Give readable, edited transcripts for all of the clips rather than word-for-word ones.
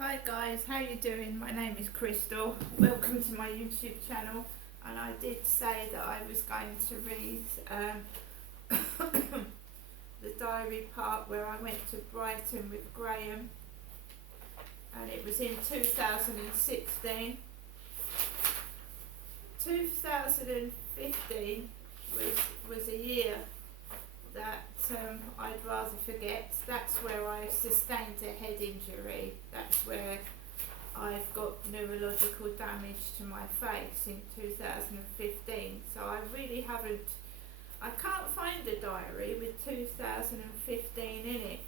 Hi guys, how you doing? My name is Crystal. Welcome to my YouTube channel. And I did say that I was going to read the diary part where I went to Brighton with Graham, and it was in 2016. 2015 was a year that I'd rather forget. That's where I sustained a head injury. That's where I've got neurological damage to my face in 2015. So I really I can't find a diary with 2015 in it.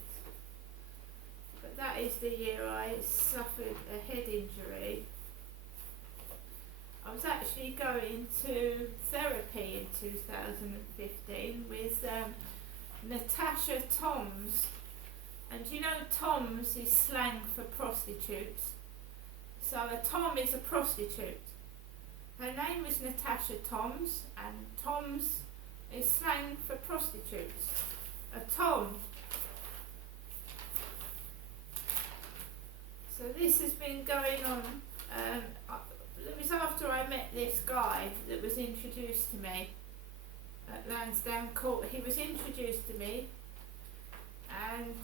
But that is the year I suffered a head injury. I was actually going to therapy in 2015 with Natasha Toms, and you know Toms is slang for prostitutes, so a Tom is a prostitute. Her name was Natasha Toms, and Toms is slang for prostitutes. A Tom. So this has been going on. It was after I met this guy that was introduced to me at Lansdowne Court. He was introduced to me, and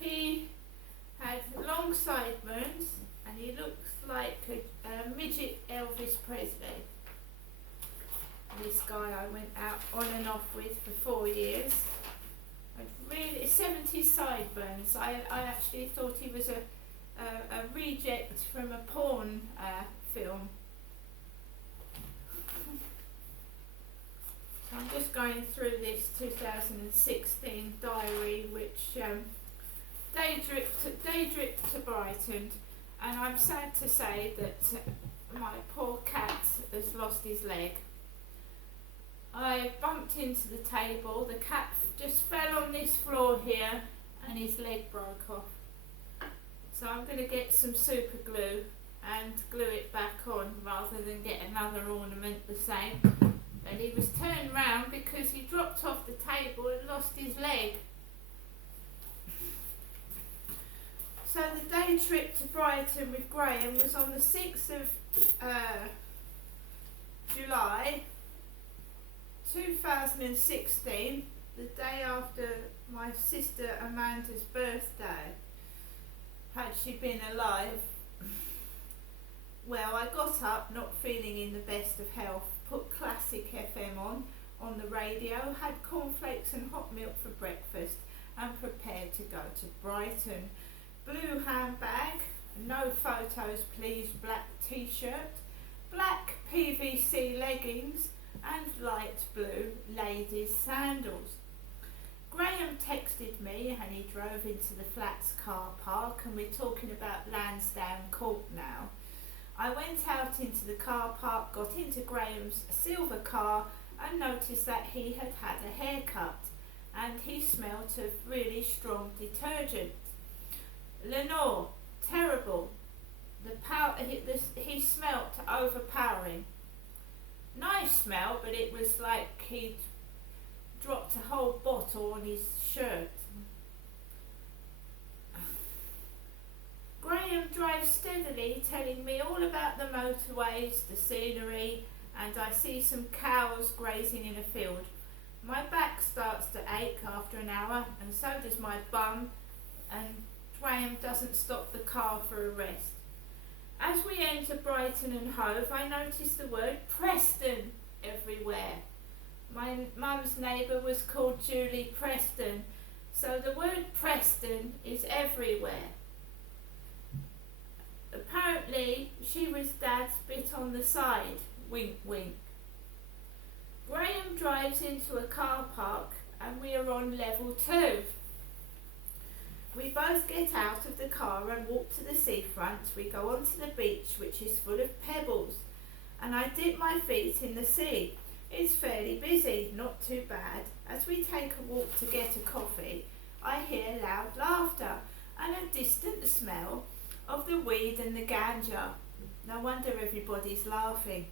he had long sideburns, and he looks like a midget Elvis Presley. This guy I went out on and off with for 4 years. I'd really 70s sideburns. I actually thought he was a reject from a porn film. So I'm just going through this 2016 diary, which day trip to Brighton, and I'm sad to say that my poor cat has lost his leg. I bumped into the table, the cat just fell on this floor here and his leg broke off. So I'm going to get some super glue and glue it back on rather than get another ornament the same. And he was turned round because he dropped off the table and lost his leg. So the day trip to Brighton with Graham was on the 6th of July 2016, the day after my sister Amanda's birthday. Had she been alive. Well, I got up not feeling in the best of health, put classic FM on the radio, had cornflakes and hot milk for breakfast, and prepared to go to Brighton. Blue handbag, no photos please, black t-shirt, black PVC leggings, and light blue ladies sandals. Graham texted me and he drove into the flats car park, and we're talking about Lansdowne Court now. I went out into the car park, got into Graham's silver car, and noticed that he had had a haircut and he smelt of really strong detergent. Lenore, terrible. He smelt overpowering. Nice smell, but it was like he'd dropped a whole bottle on his shirt. Graham drives steadily, telling me all about the motorways, the scenery, and I see some cows grazing in a field. My back starts to ache after an hour, and so does my bum, and Graham doesn't stop the car for a rest. As we enter Brighton and Hove, I notice the word Preston everywhere. My mum's neighbour was called Julie Preston, so the word Preston is everywhere. Apparently she was Dad's bit on the side, wink wink. Graham drives into a car park and we are on level 2. We both get out of the car and walk to the seafront. We go onto the beach, which is full of pebbles, and I dip my feet in the sea. It's fairly busy, not too bad. As we take a walk to get a coffee, I hear loud laughter and a distant smell of the weed and the ganja. No wonder everybody's laughing.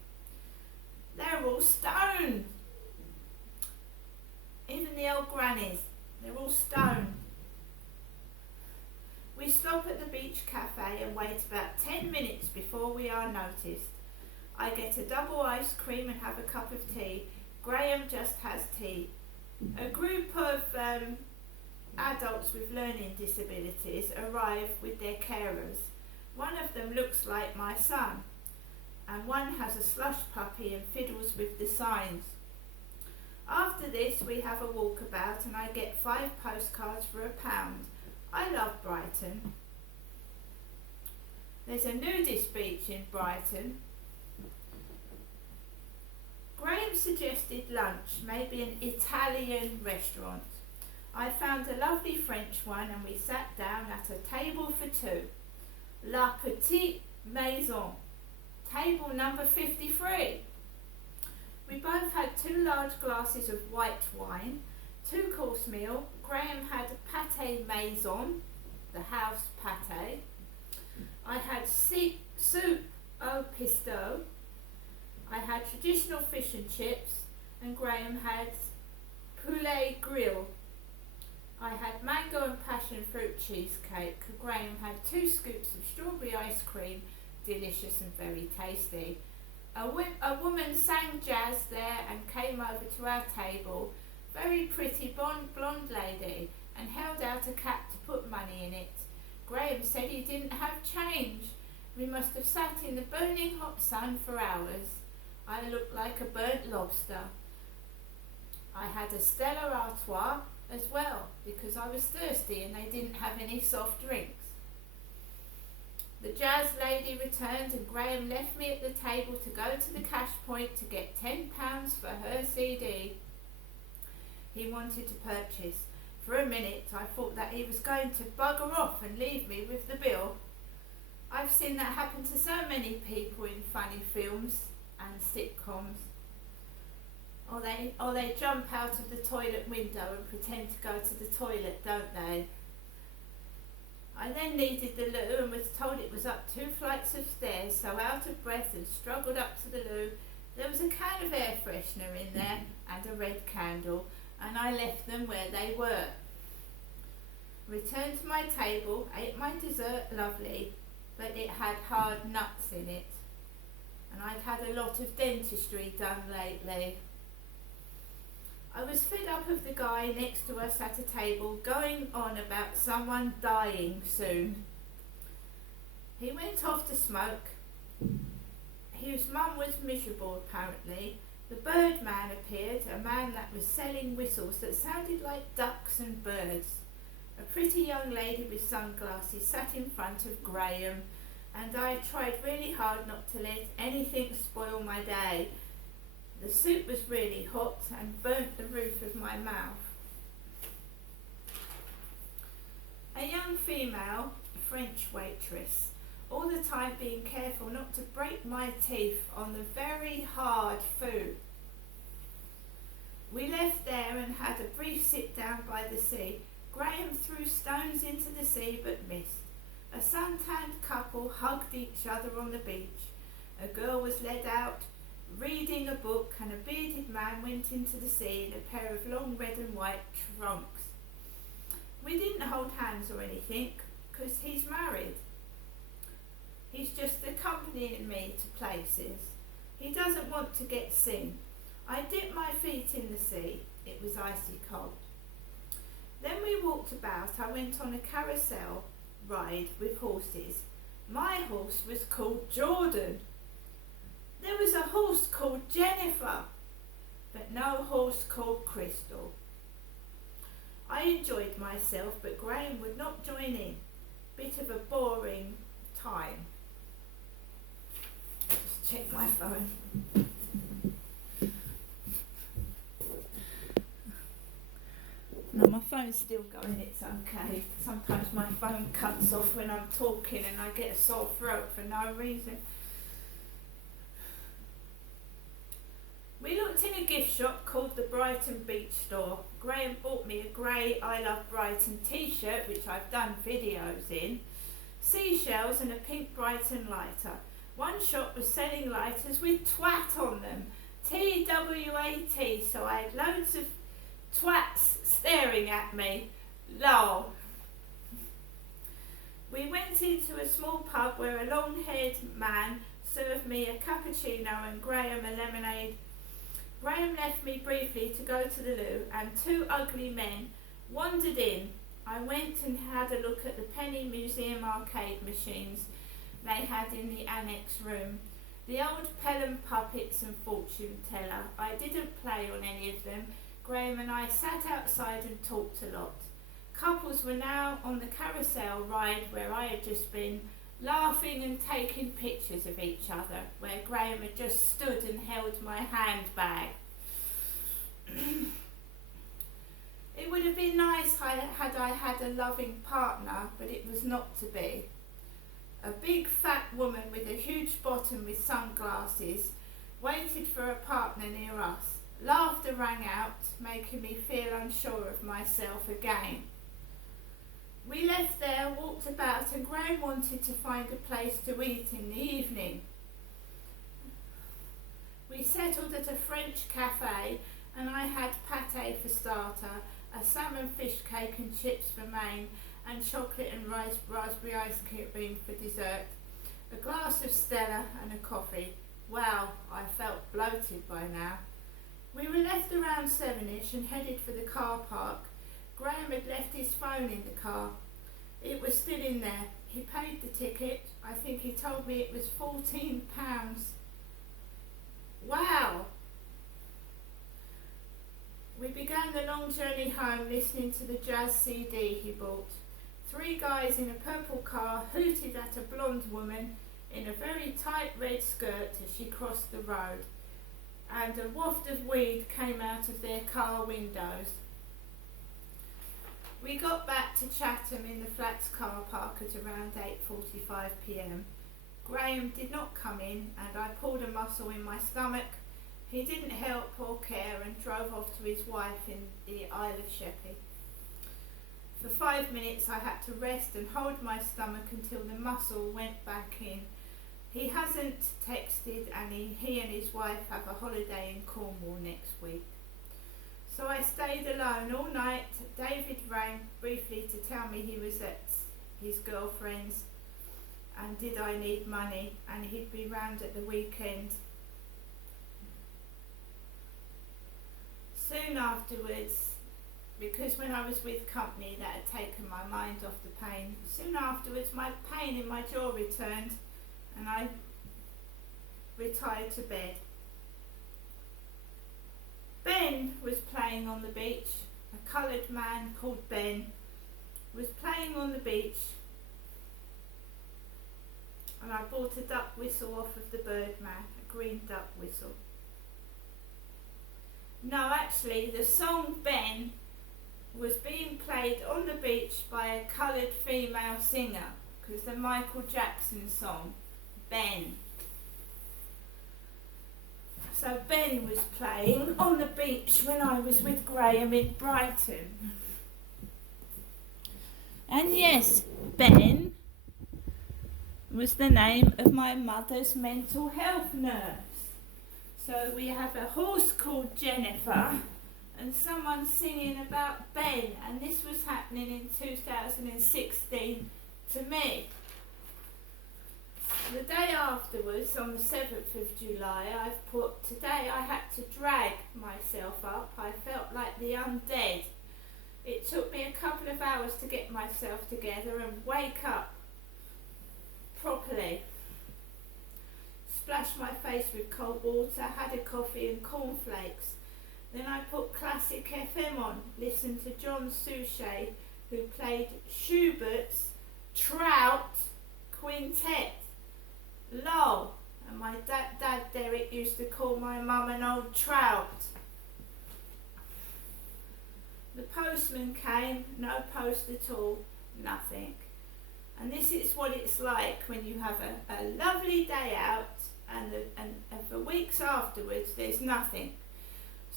They're all stoned. Even the old grannies, they're all stoned. We stop at the beach beach cafe and wait about 10 minutes before we are noticed. I get a double ice cream and have a cup of tea. Graham just has tea. A group of adults with learning disabilities arrive with their carers. One of them looks like my son, and one has a slush puppy and fiddles with the signs. After this we have a walkabout and I get 5 postcards for £1. I love Brighton. There's a nudist beach in Brighton. Graham suggested lunch, maybe an Italian restaurant. I found a lovely French one and we sat down at a table for 2. La Petite Maison, table number 53. We both had 2 large glasses of white wine, 2-course meal. Graham had pâté maison, the house pâté. I had soup au pesto. I had traditional fish and chips, and Graham had poulet grill. I had mango and passion fruit cheesecake. Graham had 2 scoops of strawberry ice cream, delicious and very tasty. A woman sang jazz there and came over to our table, very pretty blonde lady, and held out a cap to put money in it. Graham said he didn't have change. We must have sat in the burning hot sun for hours. I looked like a burnt lobster. I had a Stella Artois as well because I was thirsty and they didn't have any soft drinks. The jazz lady returned and Graham left me at the table to go to the cash point to get £10 for her CD he wanted to purchase. For a minute I thought that he was going to bugger off and leave me with the bill. I've seen that happen to so many people in funny films and sitcoms. Or they jump out of the toilet window and pretend to go to the toilet, don't they? I then needed the loo and was told it was up 2 flights of stairs, so out of breath and struggled up to the loo. There was a can of air freshener in there and a red candle, and I left them where they were. Returned to my table, ate my dessert, lovely, but it had hard nuts in it. And I'd had a lot of dentistry done lately. I was fed up of the guy next to us at a table going on about someone dying soon. He went off to smoke. His mum was miserable apparently. The bird man appeared, a man that was selling whistles that sounded like ducks and birds. A pretty young lady with sunglasses sat in front of Graham, and I tried really hard not to let anything spoil my day. The soup was really hot and burnt the roof of my mouth. A young female French waitress, all the time being careful not to break my teeth on the very hard food. We left there and had a brief sit down by the sea. Graham threw stones into the sea but missed. A suntanned couple hugged each other on the beach. A girl was led out reading a book, and a bearded man went into the sea in a pair of long red and white trunks. We didn't hold hands or anything, because he's married. He's just accompanying me to places. He doesn't want to get seen. I dipped my feet in the sea. It was icy cold. Then we walked about. I went on a carousel ride with horses. My horse was called Jordan. There was a horse called Jennifer, but no horse called Crystal. I enjoyed myself, but Graham would not join in. Bit of a boring time. Just check my phone. No, my phone's still going, it's okay. Sometimes my phone cuts off when I'm talking and I get a sore throat for no reason. We looked in a gift shop called the Brighton Beach Store. Graham bought me a grey I Love Brighton t-shirt, which I've done videos in, seashells and a pink Brighton lighter. One shop was selling lighters with twat on them, T-W-A-T, so I had loads of twats staring at me. Lol. We went into a small pub where a long-haired man served me a cappuccino and Graham a lemonade. Graham left me briefly to go to the loo, and two ugly men wandered in. I went and had a look at the penny museum arcade machines they had in the annex room. The old Pelham puppets and fortune teller. I didn't play on any of them. Graham and I sat outside and talked a lot. Couples were now on the carousel ride where I had just been, laughing and taking pictures of each other, where Graham had just stood and held my handbag. It would have been nice had I had a loving partner, but it was not to be. A big fat woman with a huge bottom with sunglasses waited for a partner near us. Laughter rang out, making me feel unsure of myself again. We left there, walked about, and Graham wanted to find a place to eat in the evening. We settled at a French cafe, and I had pâté for starter, a salmon fish cake and chips for main, and chocolate and raspberry ice cream for dessert, a glass of Stella and a coffee. Wow, I felt bloated by now. We were left around 7ish and headed for the car park. Graham had left his phone in the car. It was still in there. He paid the ticket. I think he told me it was £14. Wow! We began the long journey home listening to the jazz CD he bought. Three guys in a purple car hooted at a blonde woman in a very tight red skirt as she crossed the road, and a waft of weed came out of their car windows. We got back to Chatham in the Flats car park at around 8:45 p.m. Graham did not come in, and I pulled a muscle in my stomach. He didn't help or care and drove off to his wife in the Isle of Sheppey. For 5 minutes I had to rest and hold my stomach until the muscle went back in. He hasn't texted, and he and his wife have a holiday in Cornwall next week. So I stayed alone all night. David rang briefly to tell me he was at his girlfriend's and did I need money, and he'd be round at the weekend. Soon afterwards, because when I was with company that had taken my mind off the pain, soon afterwards my pain in my jaw returned and I retired to bed. Ben was playing on the beach. A coloured man called Ben was playing on the beach, and I bought a duck whistle off of the Birdman, a green duck whistle. No, actually, the song Ben was being played on the beach by a coloured female singer, because the Michael Jackson song, Ben. So Ben was playing on the beach when I was with Graham in Brighton. And yes, Ben was the name of my mother's mental health nurse. So we have a horse called Jennifer and someone singing about Ben, and this was happening in 2016 to me. The day afterwards, on the 7th of July, I've put, today I had to drag myself up. I felt like the undead. It took me a couple of hours to get myself together and wake up properly. Splashed my face with cold water, had a coffee and cornflakes. Then I put classic FM on, listened to John Suchet, who played Schubert's Trout Quintet. Lol. And my dad Derek used to call my mum an old trout. The postman came, no post at all, nothing. And this is what it's like when you have a lovely day out and for weeks afterwards there's nothing.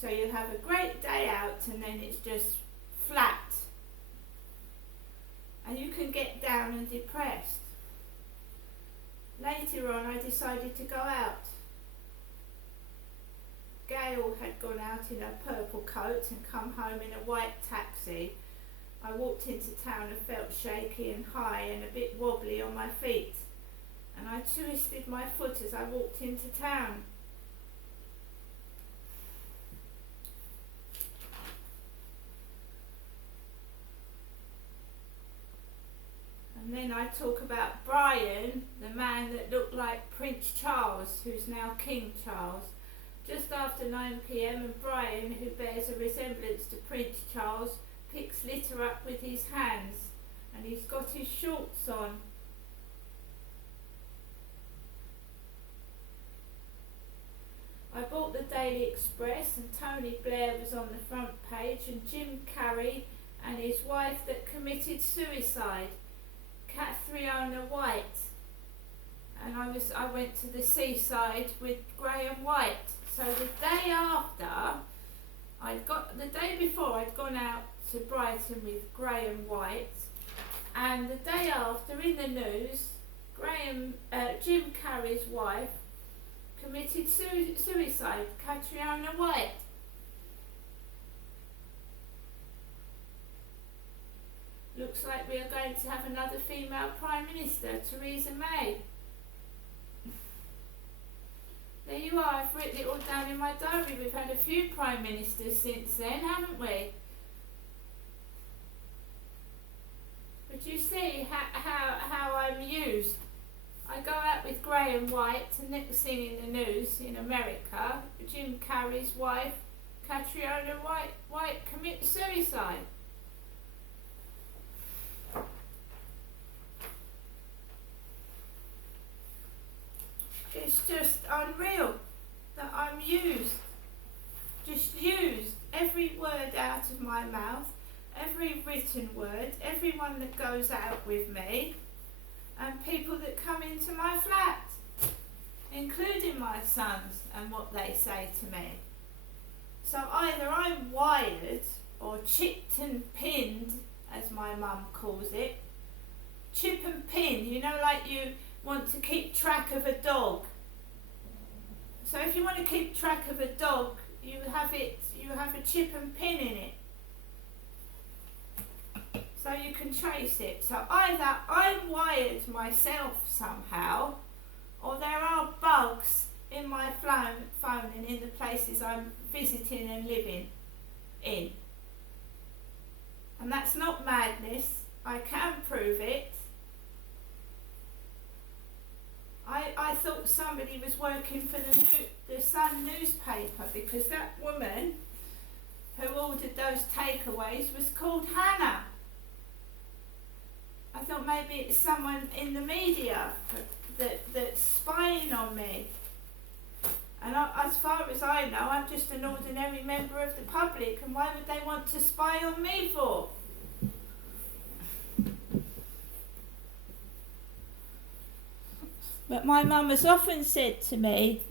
So you have a great day out and then it's just flat. And you can get down and depressed. Later on I decided to go out. Gail had gone out in a purple coat and come home in a white taxi. I walked into town and felt shaky and high and a bit wobbly on my feet, and I twisted my foot as I walked into town. And then I talk about Brian, the man that looked like Prince Charles, who's now King Charles. Just after 9 p.m, and Brian, who bears a resemblance to Prince Charles, picks litter up with his hands, and he's got his shorts on. I bought the Daily Express, and Tony Blair was on the front page, and Jim Carrey and his wife that committed suicide, Catriona White. And I went to the seaside with Graham White. So the day after, the day before I'd gone out to Brighton with Graham White, and the day after in the news, Jim Carrey's wife committed suicide, Catriona White. Looks like we are going to have another female Prime Minister, Theresa May. There you are, I've written it all down in my diary. We've had a few Prime Ministers since then, haven't we? But you see how I'm used. I go out with Graham White, and next thing in the news in America, Jim Carrey's wife, Catriona White commits suicide. It's just unreal that I'm used. Every word out of my mouth, every written word, everyone that goes out with me, and people that come into my flat, including my sons and what they say to me. So either I'm wired or chipped and pinned, as my mum calls it. Chip and pin, you know, like you want to keep track of a dog. So if you want to keep track of a dog, you have a chip and pin in it, so you can trace it. So either I'm wired myself somehow, or there are bugs in my phone and in the places I'm visiting and living in. And that's not madness. I can prove it. I thought somebody was working for the Sun newspaper, because that woman who ordered those takeaways was called Hannah. I thought maybe it's someone in the media that's spying on me. And as far as I know, I'm just an ordinary member of the public, and why would they want to spy on me for? But my mum has often said to me,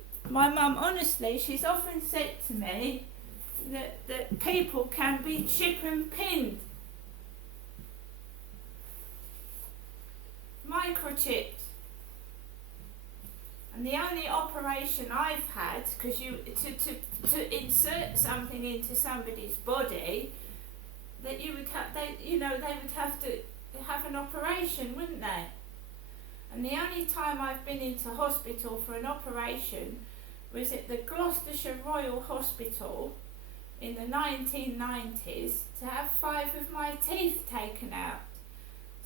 she's often said to me that people can be chip and pinned, microchipped. And the only operation I've had, because to insert something into somebody's body, that they would have to have an operation, wouldn't they? And the only time I've been into hospital for an operation was at the Gloucestershire Royal Hospital in the 1990s to have 5 of my teeth taken out.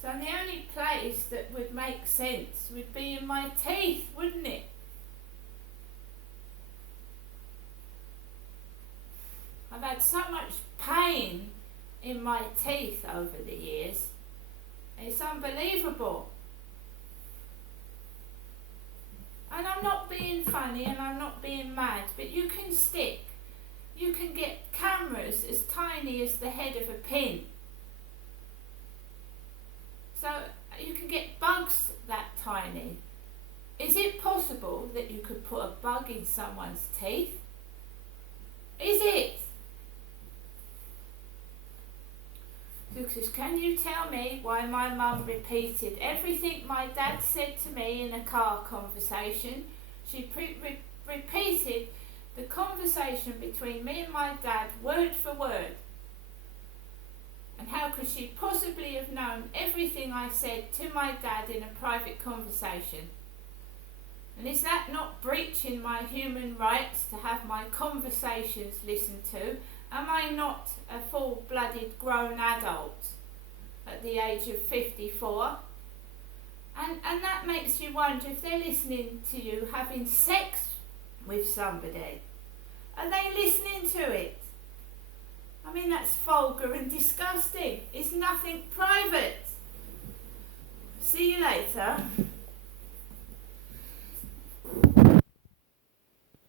So the only place that would make sense would be in my teeth, wouldn't it? I've had so much pain in my teeth over the years. It's unbelievable. And I'm not being funny and I'm not being mad, but you can get cameras as tiny as the head of a pin. So you can get bugs that tiny. Is it possible that you could put a bug in someone's teeth? Is it? Because can you tell me why my mum repeated everything my dad said to me in a car conversation? She repeated the conversation between me and my dad word for word. And how could could she possibly have known everything I said to my dad in a private conversation? And is that not breaching my human rights to have my conversations listened to? Am I not a full-blooded grown adult at the age of 54? And that makes you wonder, if they're listening to you having sex with somebody, are they listening to it? I mean, that's vulgar and disgusting. It's nothing private. See you later.